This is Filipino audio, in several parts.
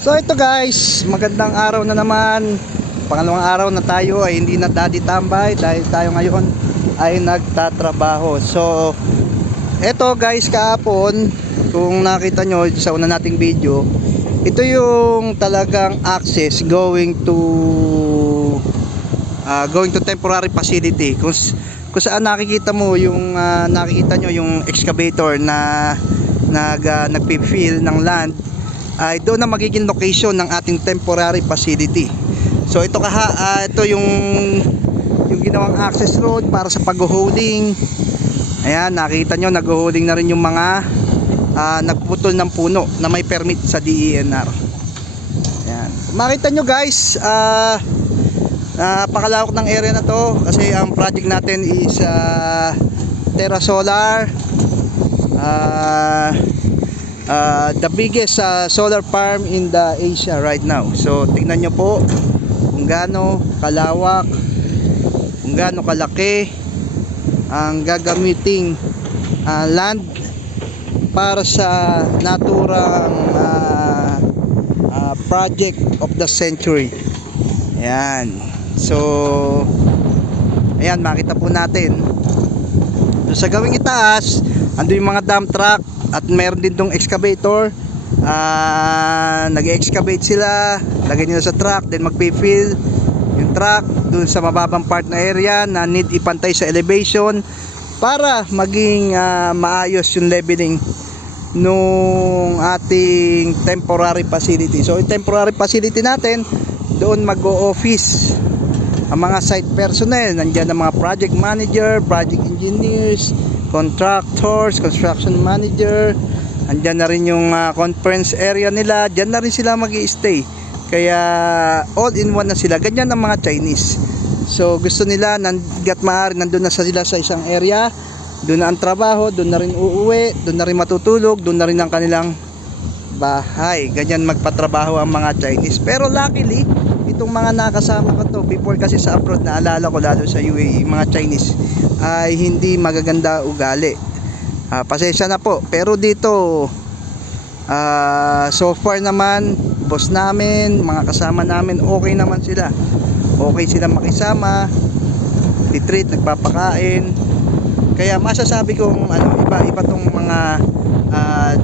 So ito guys, magandang araw na naman. Pangalawang araw na tayo ay hindi na daddy tambay dahil tayo ngayon ay nagtatrabaho. So ito guys, kahapon kung nakita nyo sa una nating video, ito yung talagang access going to temporary facility. Kung saan nakikita mo yung nakikita nyo yung excavator na nagpi-fill ng land, ay doon na magiging location ng ating temporary facility. So ito ito yung ginawang access road para sa pag-holding. Ayan, nakita nyo nag-holding na rin yung mga nagputol ng puno na may permit sa DENR. Ayan, makita nyo guys, napakalawak ng area na to kasi ang project natin is Terra Solar, the biggest solar farm in the Asia right now. So tingnan nyo po kung gaano kalawak, kung gaano kalaki ang gagamiting land para sa naturang project of the century. Ayan. So ayan, makita po natin doon sa gawing itaas, ando yung mga dump truck at meron din tong excavator. Nag-excavate sila, lagay nila sa truck, then magpi-fill yung truck dun sa mababang part na area na need ipantay sa elevation para maging maayos yung leveling nung ating temporary facility. So yung temporary facility natin, doon mag-o-office ang mga site personnel. Nandiyan ang mga project manager, project engineers, contractors, construction manager. Andyan na rin yung conference area nila. Diyan na rin sila mag-i-stay. Kaya all in one na sila. Ganyan ang mga Chinese. So gusto nila hangga't maaari nandun na sila sa isang area. Doon na ang trabaho, doon na rin uuwi, doon na rin matutulog, doon na rin ang kanilang bahay. Ganyan magpatrabaho ang mga Chinese. Pero luckily, itong mga nakasama ko to before, kasi sa abroad naalala ko lalo sa UAE, mga Chinese ay hindi magaganda ugali. Pasensya na po, pero dito so far naman boss namin, mga kasama namin, okay naman sila. Okay sila makisama, retreat, nagpapakain. Kaya masasabi kong iba tong mga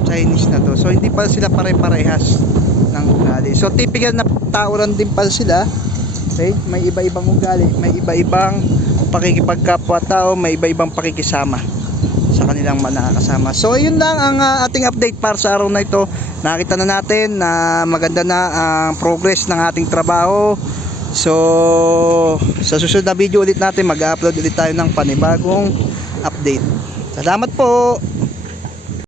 Chinese na to. So hindi pa sila pare-parehas ng ugali. So typical na tao rin din pa sila. Okay? May iba-ibang ugali, may iba-ibang pakikipagkapwa-tao, may iba-ibang pakikisama sa kanilang nakakasama. So yun lang ang ating update para sa araw na ito. Nakita na natin na maganda na ang progress ng ating trabaho. So sa susunod na video ulit natin, mag-upload ulit tayo ng panibagong update. Salamat po.